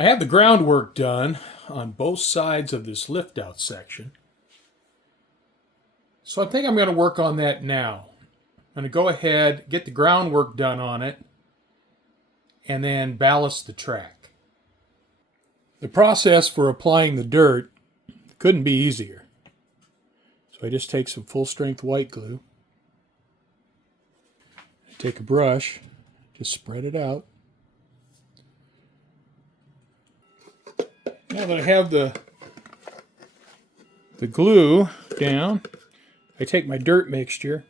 I have the groundwork done on both sides of this lift out section. So I think I'm going to work on that now. I'm going to go ahead, get the groundwork done on it, and then ballast the track. The process for applying the dirt couldn't be easier. So I just take some full strength white glue, take a brush, just spread it out. Now that I have the glue down, I take my dirt mixture,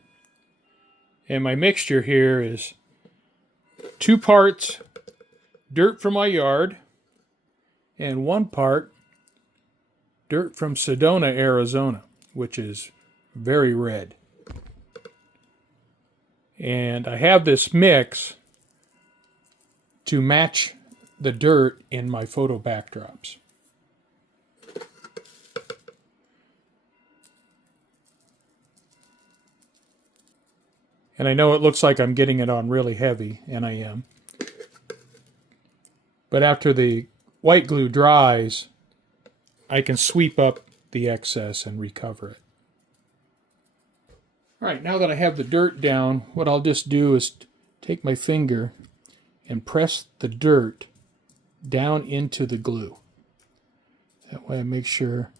and my mixture here is 2 parts dirt from my yard and 1 part dirt from Sedona, Arizona, which is very red. And I have this mix to match the dirt in my photo backdrops. And I know it looks like I'm getting it on really heavy, and I am. But after the white glue dries, I can sweep up the excess and recover it. All right, now that I have the dirt down, what I'll just do is take my finger and press the dirt down into the glue. That way I make sure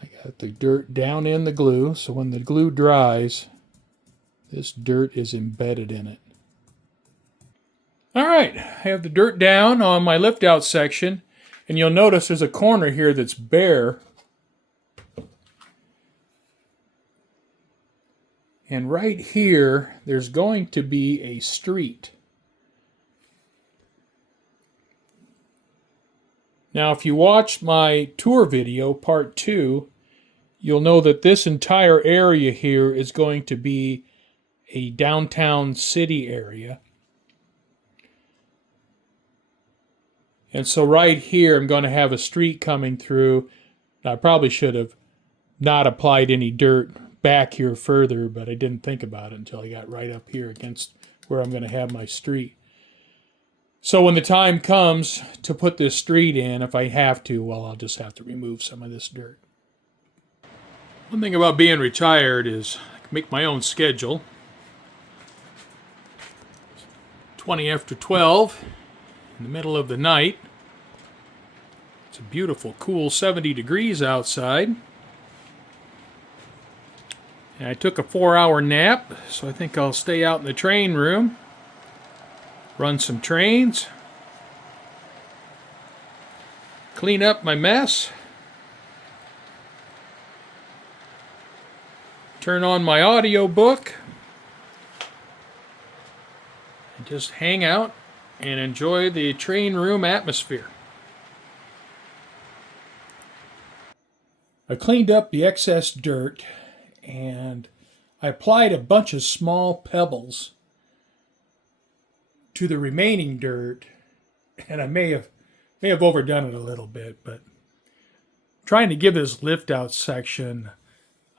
I got the dirt down in the glue, so when the glue dries, this dirt is embedded in it. All right, I have the dirt down on my lift out section, and you'll notice there's a corner here that's bare. And right here, there's going to be a street. Now, if you watched my tour video, part 2, you'll know that this entire area here is going to be a downtown city area. And so right here, I'm going to have a street coming through. I probably should have not applied any dirt back here further, but I didn't think about it until I got right up here against where I'm going to have my street. So when the time comes to put this street in, if I have to, well, I'll just have to remove some of this dirt. One thing about being retired is I can make my own schedule. 20 after 12, in the middle of the night. It's a beautiful, cool 70 degrees outside. And I took a 4-hour nap, so I think I'll stay out in the train room, run some trains, clean up my mess, turn on my audiobook, and just hang out and enjoy the train room atmosphere. I cleaned up the excess dirt, and I applied a bunch of small pebbles to the remaining dirt, and I may have overdone it a little bit, but trying to give this lift out section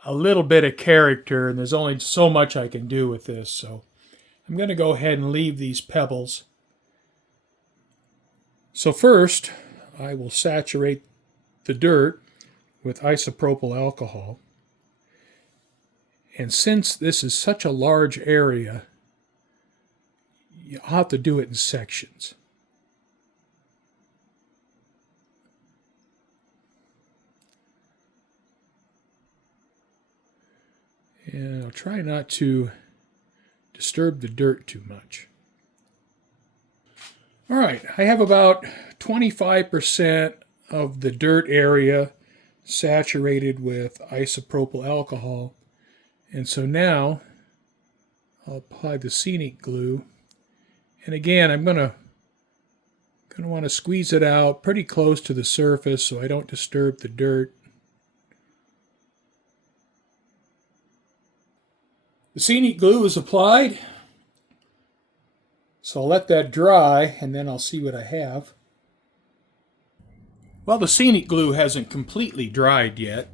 a little bit of character, and there's only so much I can do with this, so I'm going to go ahead and leave these pebbles. So first, I will saturate the dirt with isopropyl alcohol. And since this is such a large area, you'll have to do it in sections. And I'll try not to disturb the dirt too much. All right, I have about 25% of the dirt area saturated with isopropyl alcohol. And so now I'll apply the scenic glue. And again, I'm going to want to squeeze it out pretty close to the surface so I don't disturb the dirt. The scenic glue is applied. So I'll let that dry, and then I'll see what I have. Well, the scenic glue hasn't completely dried yet,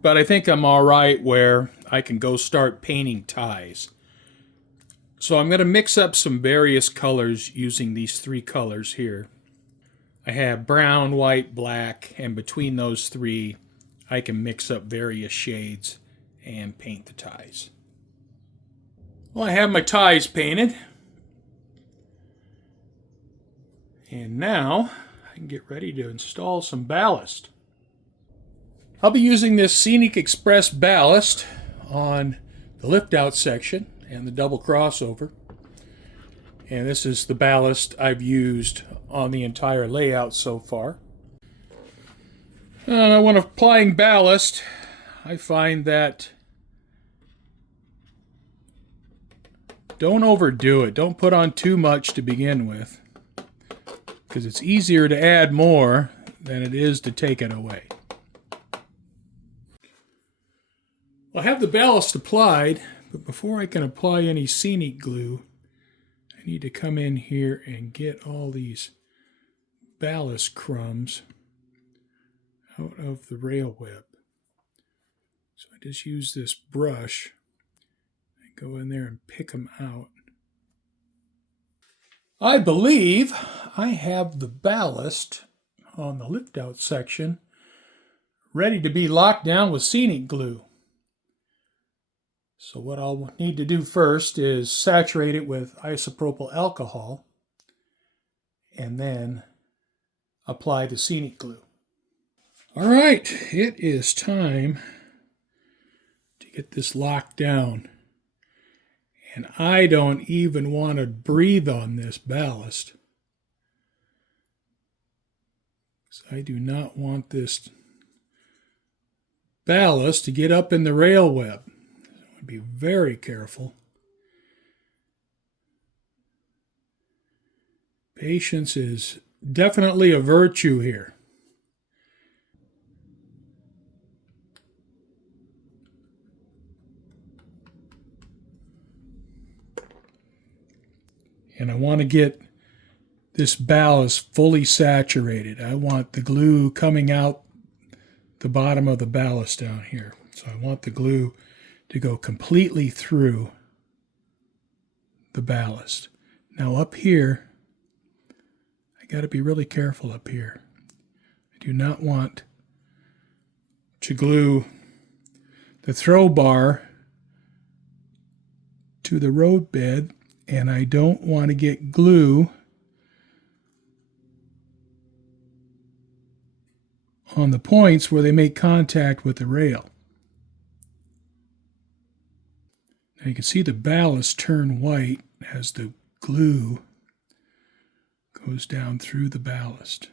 but I think I'm all right where I can go start painting ties. So I'm going to mix up some various colors using these three colors here. I have brown, white, black, and between those three I can mix up various shades and paint the ties. Well, I have my ties painted. And now I can get ready to install some ballast. I'll be using this Scenic Express ballast on the lift out section and the double crossover. And this is the ballast I've used on the entire layout so far. When applying ballast, I find that don't overdo it. Don't put on too much to begin with, because it's easier to add more than it is to take it away. Well, I have the ballast applied, but before I can apply any scenic glue, I need to come in here and get all these ballast crumbs out of the rail web. So I just use this brush and go in there and pick them out. I believe I have the ballast on the lift out section ready to be locked down with scenic glue. So what I'll need to do first is saturate it with isopropyl alcohol and then apply the scenic glue. All right, it is time to get this locked down. And I don't even want to breathe on this ballast, because I do not want this ballast to get up in the rail web. So I'd be very careful. Patience is definitely a virtue here. And I want to get this ballast fully saturated. I want the glue coming out the bottom of the ballast down here. So I want the glue to go completely through the ballast. Now up here, I got to be really careful up here. I do not want to glue the throw bar to the roadbed, and I don't want to get glue on the points where they make contact with the rail. Now you can see the ballast turn white as the glue goes down through the ballast.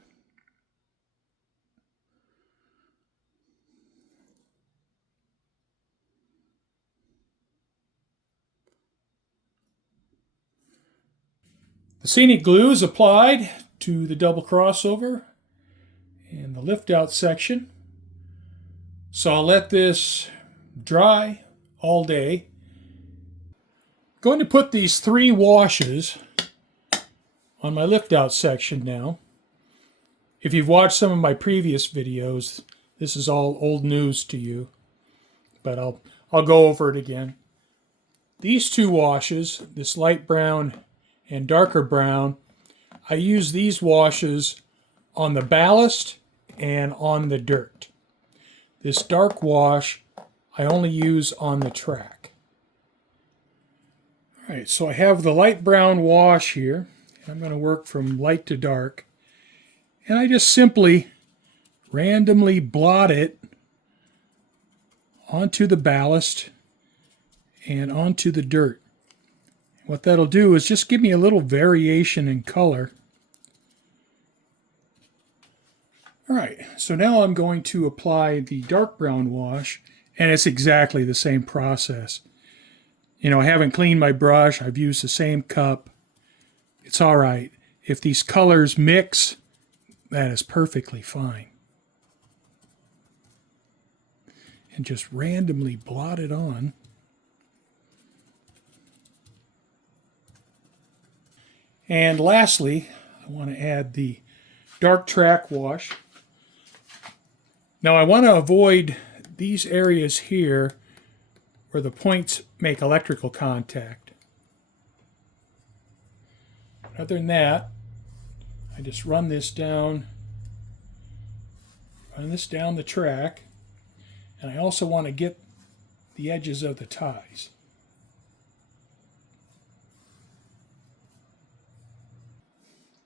The scenic glue is applied to the double crossover and the lift out section. So I'll let this dry all day. I'm going to put these 3 washes on my lift out section now. If you've watched some of my previous videos, this is all old news to you, but I'll go over it again. These 2 washes, this light brown and darker brown, I use these washes on the ballast and on the dirt. This dark wash I only use on the track. All right, so I have the light brown wash here. I'm going to work from light to dark. And I just simply randomly blot it onto the ballast and onto the dirt. What that'll do is just give me a little variation in color. All right, so now I'm going to apply the dark brown wash, and it's exactly the same process. You know, I haven't cleaned my brush. I've used the same cup. It's all right. If these colors mix, that is perfectly fine. And just randomly blot it on. And lastly, I want to add the dark track wash. Now I want to avoid these areas here where the points make electrical contact. Other than that, I just run this down the track, and I also want to get the edges of the ties.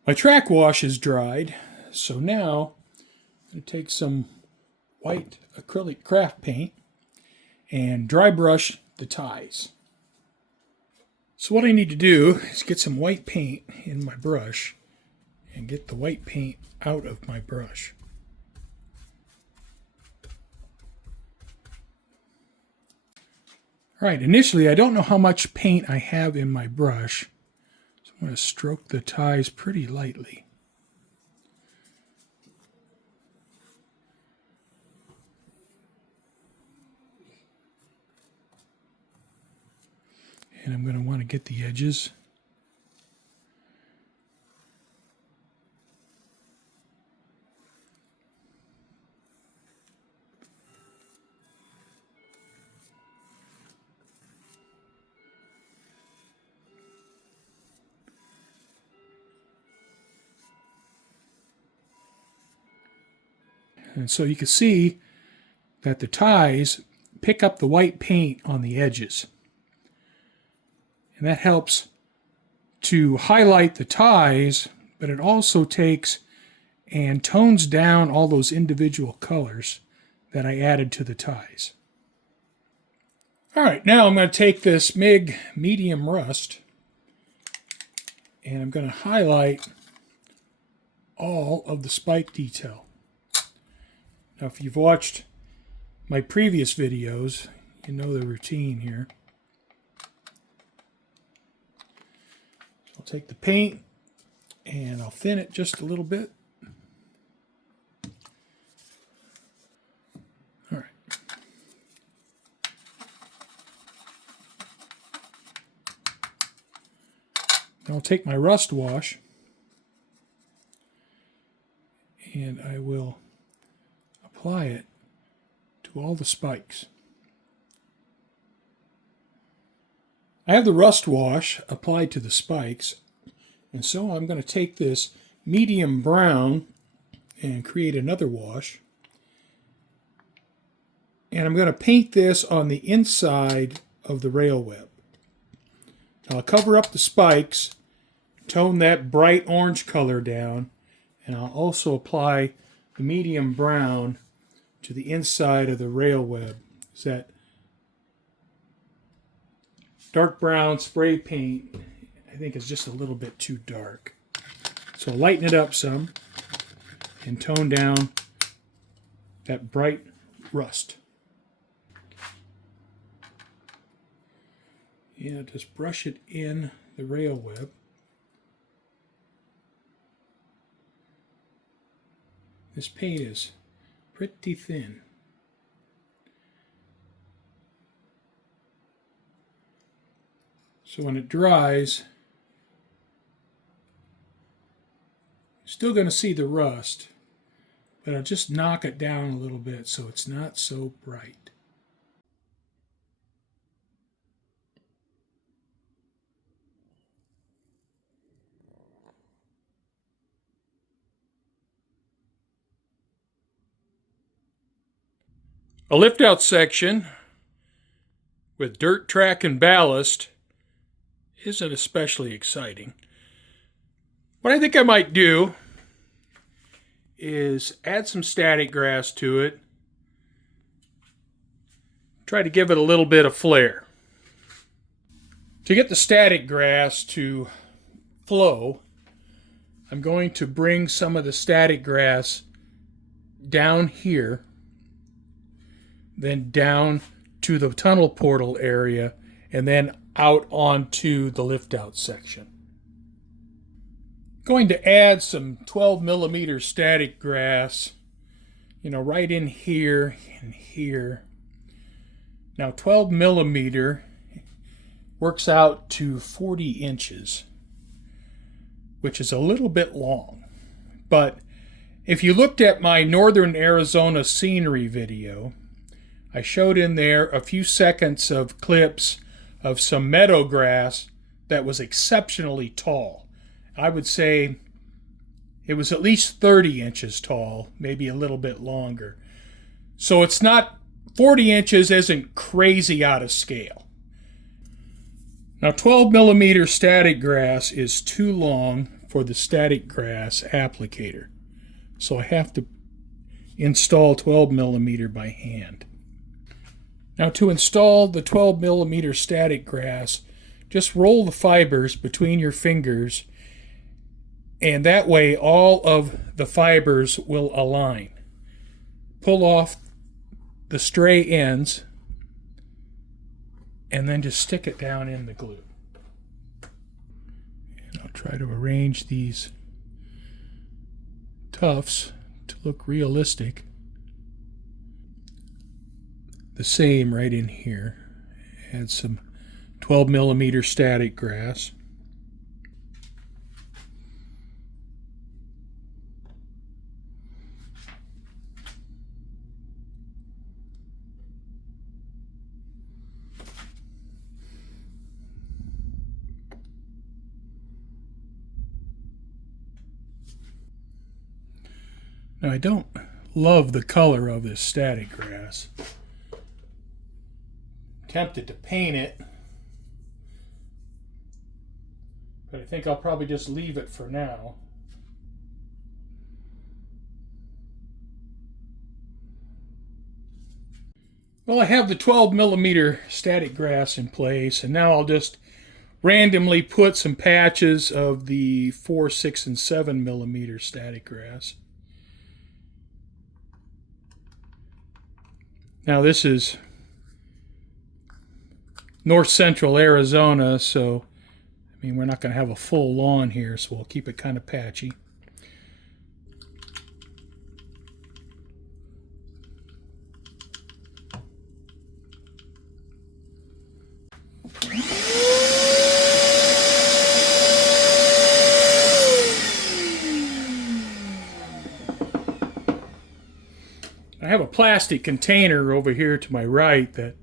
My track wash is dried, so now I'm going to take some white acrylic craft paint and dry brush the ties. So what I need to do is get some white paint in my brush and get the white paint out of my brush. All right, initially I don't know how much paint I have in my brush, so I'm going to stroke the ties pretty lightly. And I'm going to want to get the edges. And so you can see that the ties pick up the white paint on the edges. And that helps to highlight the ties, but it also takes and tones down all those individual colors that I added to the ties. All right, now I'm going to take this MIG medium rust and I'm going to highlight all of the spike detail. Now, if you've watched my previous videos, you know the routine here. I'll take the paint and I'll thin it just a little bit. All right. Then I'll take my rust wash and I will apply it to all the spikes. I have the rust wash applied to the spikes, and so I'm going to take this medium brown and create another wash. And I'm going to paint this on the inside of the rail web. Now I'll cover up the spikes, tone that bright orange color down, and I'll also apply the medium brown to the inside of the rail web. So that dark brown spray paint, I think, is just a little bit too dark. So I'll lighten it up some and tone down that bright rust. Yeah, just brush it in the rail web. This paint is pretty thin. So when it dries, you're still going to see the rust, but I'll just knock it down a little bit so it's not so bright. A lift-out section with dirt track and ballast isn't especially exciting. What I think I might do is add some static grass to it. Try to give it a little bit of flair. To get the static grass to flow, I'm going to bring some of the static grass down here, then down to the tunnel portal area, and then out onto the lift-out section. Going to add some 12 millimeter static grass, right in here and here. Now 12 millimeter works out to 40 inches, which is a little bit long. But if you looked at my Northern Arizona scenery video, I showed in there a few seconds of clips of some meadow grass that was exceptionally tall. I would say it was at least 30 inches tall, maybe a little bit longer. So it's not, 40 inches isn't crazy out of scale. Now 12 millimeter static grass is too long for the static grass applicator. So I have to install 12 millimeter by hand. Now to install the 12 millimeter static grass, just roll the fibers between your fingers, and that way all of the fibers will align. Pull off the stray ends and then just stick it down in the glue. And I'll try to arrange these tufts to look realistic. The same right in here. Add some 12 millimeter static grass. Now I don't love the color of this static grass. Tempted to paint it, but I think I'll probably just leave it for now. Well, I have the 12 millimeter static grass in place, and now I'll just randomly put some patches of the 4, 6, and 7 millimeter static grass. Now this is north central Arizona, so I mean we're not going to have a full lawn here, so we'll keep it kind of patchy. I have a plastic container over here to my right that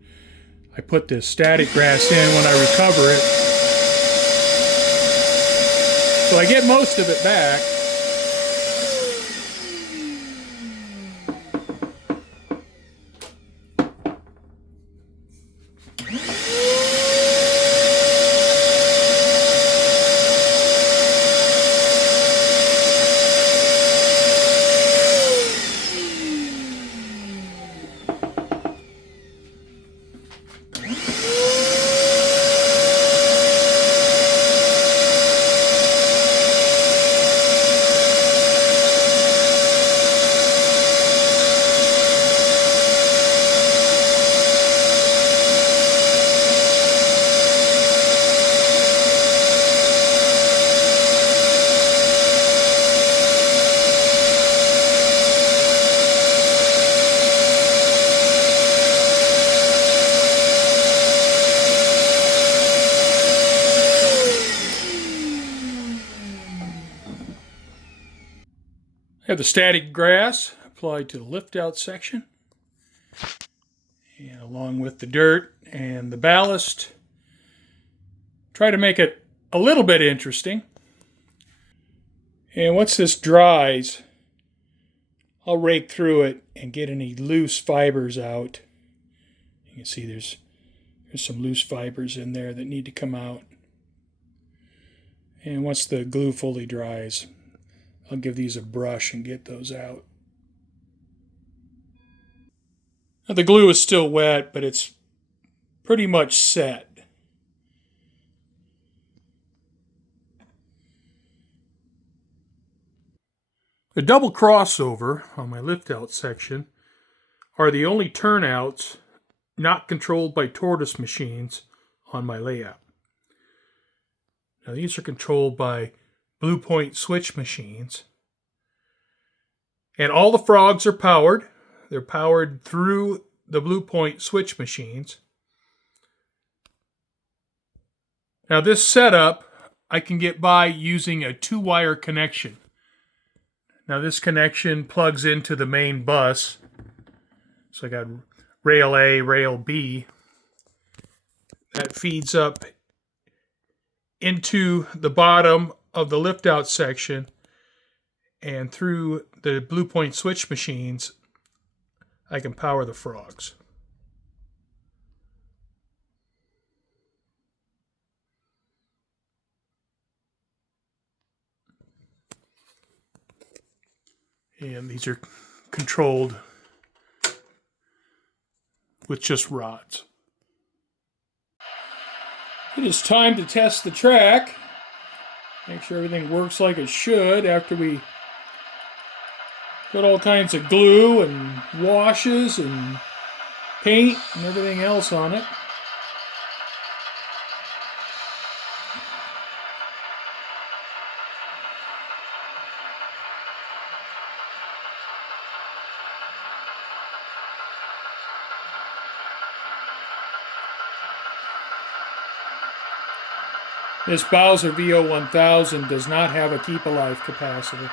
I put this static grass in when I recover it. So I get most of it back. I have the static grass applied to the lift out section, and along with the dirt and the ballast. Try to make it a little bit interesting. And once this dries, I'll rake through it and get any loose fibers out. You can see there's some loose fibers in there that need to come out. And once the glue fully dries, I'll give these a brush and get those out. Now the glue is still wet, but it's pretty much set. The double crossover on my lift out section are the only turnouts not controlled by tortoise machines on my layout. Now these are controlled by Blue Point switch machines. And all the frogs are powered. They're powered through the Blue Point switch machines. Now this setup I can get by using a 2-wire connection. Now this connection plugs into the main bus. So I got rail A, rail B. That feeds up into the bottom of the lift out section and through the Blue Point switch machines, I can power the frogs. And these are controlled with just rods. It is time to test the track. Make sure everything works like it should after we put all kinds of glue and washes and paint and everything else on it. This Bowser VO1000 does not have a keep alive capacitor.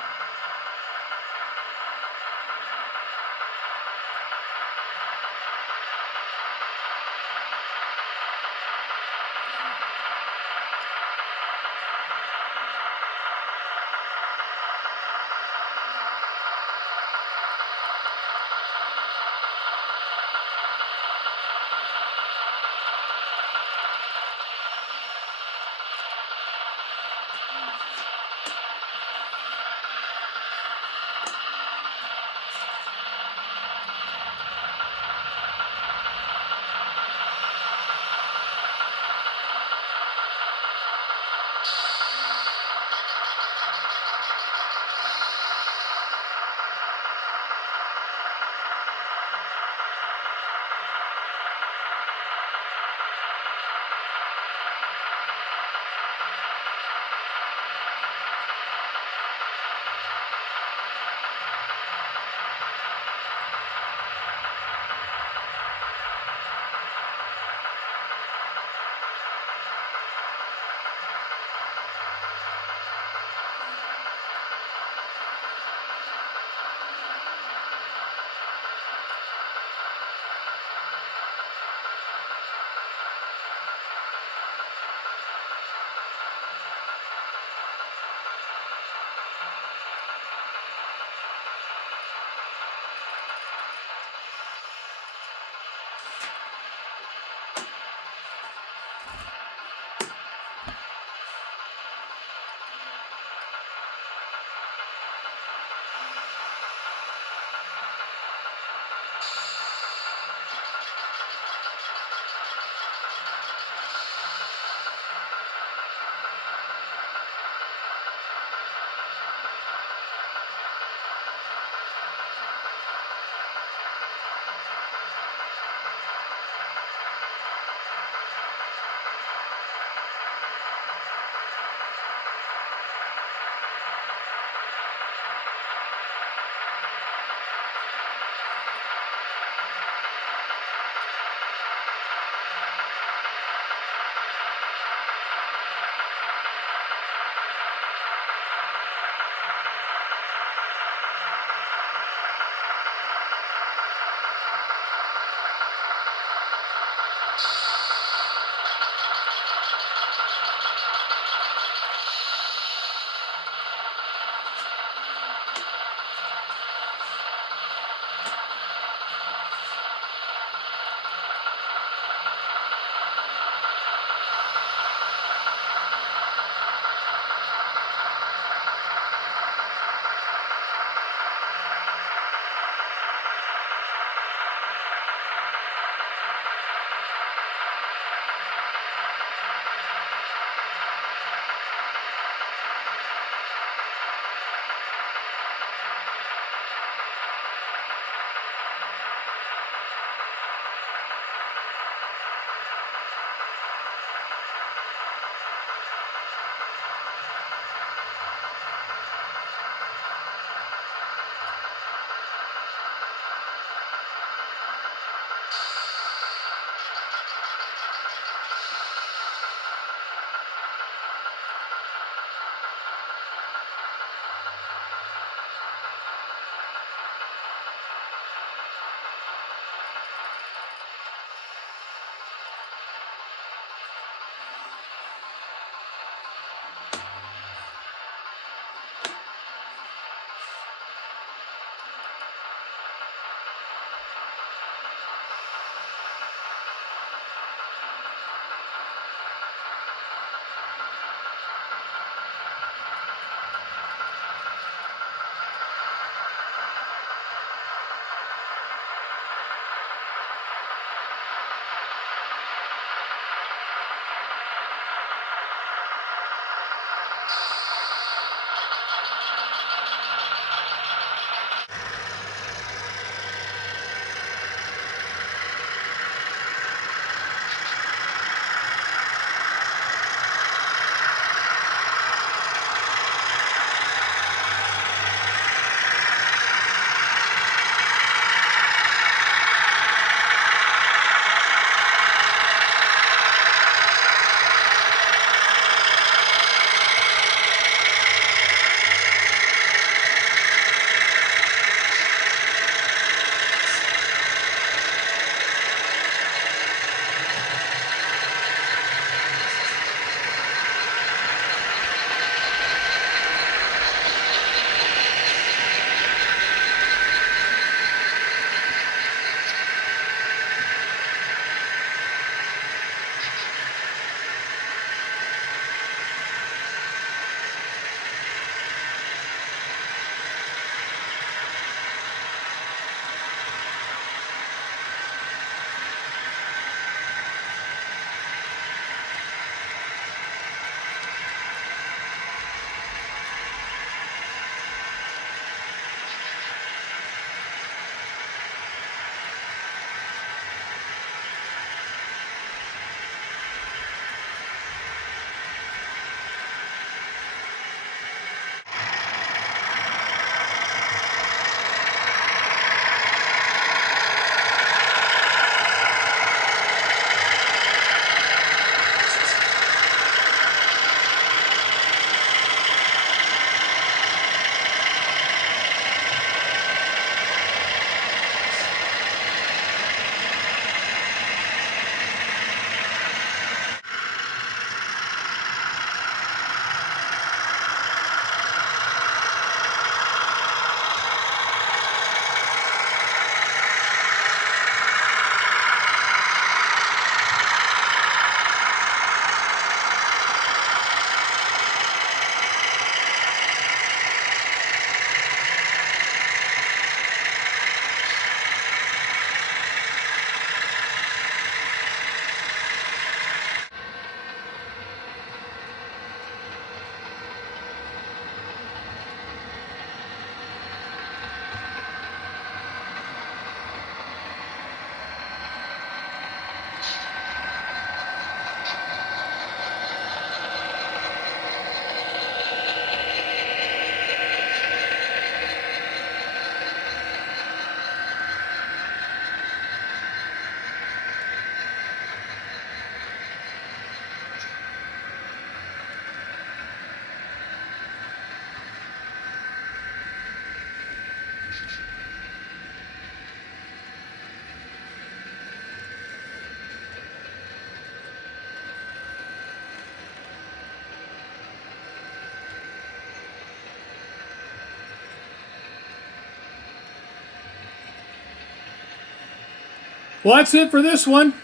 Well, that's it for this one.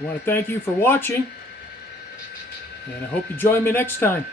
I want to thank you for watching, and I hope you join me next time.